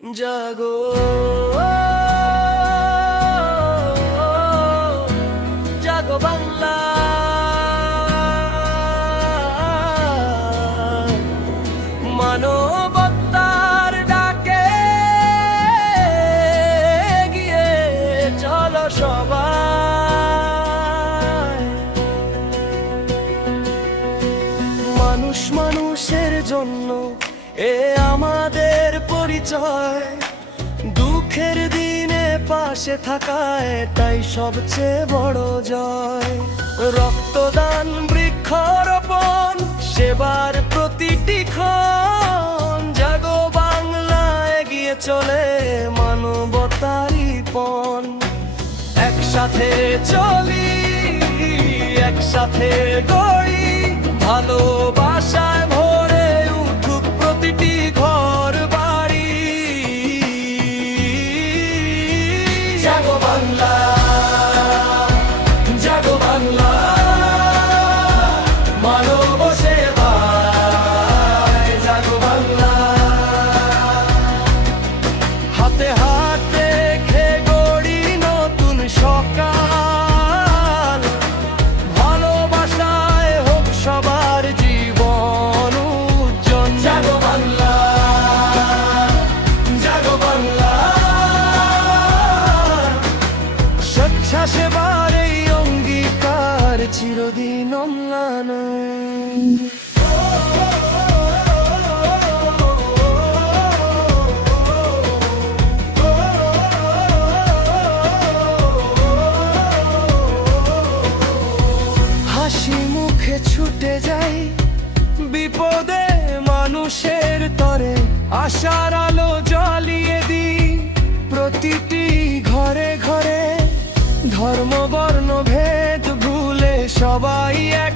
জাগো জাগো বাংলা, মানবতার ডাকে গিয়ে চলো সবাই। মানুষ মানুষের জন্য এ আমাদের পরিচয়, দুঃখের দিনে পাশে থাকায় তাই সবচেয়ে বড় জয়। রক্তদান, বৃক্ষরোপণ, সেবার প্রতিটি ক্ষণ, জাগো বাংলা এগিয়ে চলে মানবতারই পণ। একসাথে চলি, একসাথে গড়ি, ভালোবাসায় ভরে উঠুক প্রতিটি ঘর বাড়ি। জাগো বাংলা, জাগো বাংলা, মানব সেবায় জাগো বাংলা। হাতে হাত রেখে গড়ি নতুন সকাল, ভালোবাসায় হোক সবার জীবন উজ্জ্বল। জাগো বাংলা, জাগো বাংলা, স্বেচ্ছাসেবার এই অঙ্গীকার চিরদিন অম্লান। হাসি মুখে ছুটে যাই বিপদে মানুষের তরে, আশার আলো জ্বালিয়ে দিই প্রতিটি ঘরে ঘরে। ধর্ম বর্ণ ভেদ ভুলে সবাই এক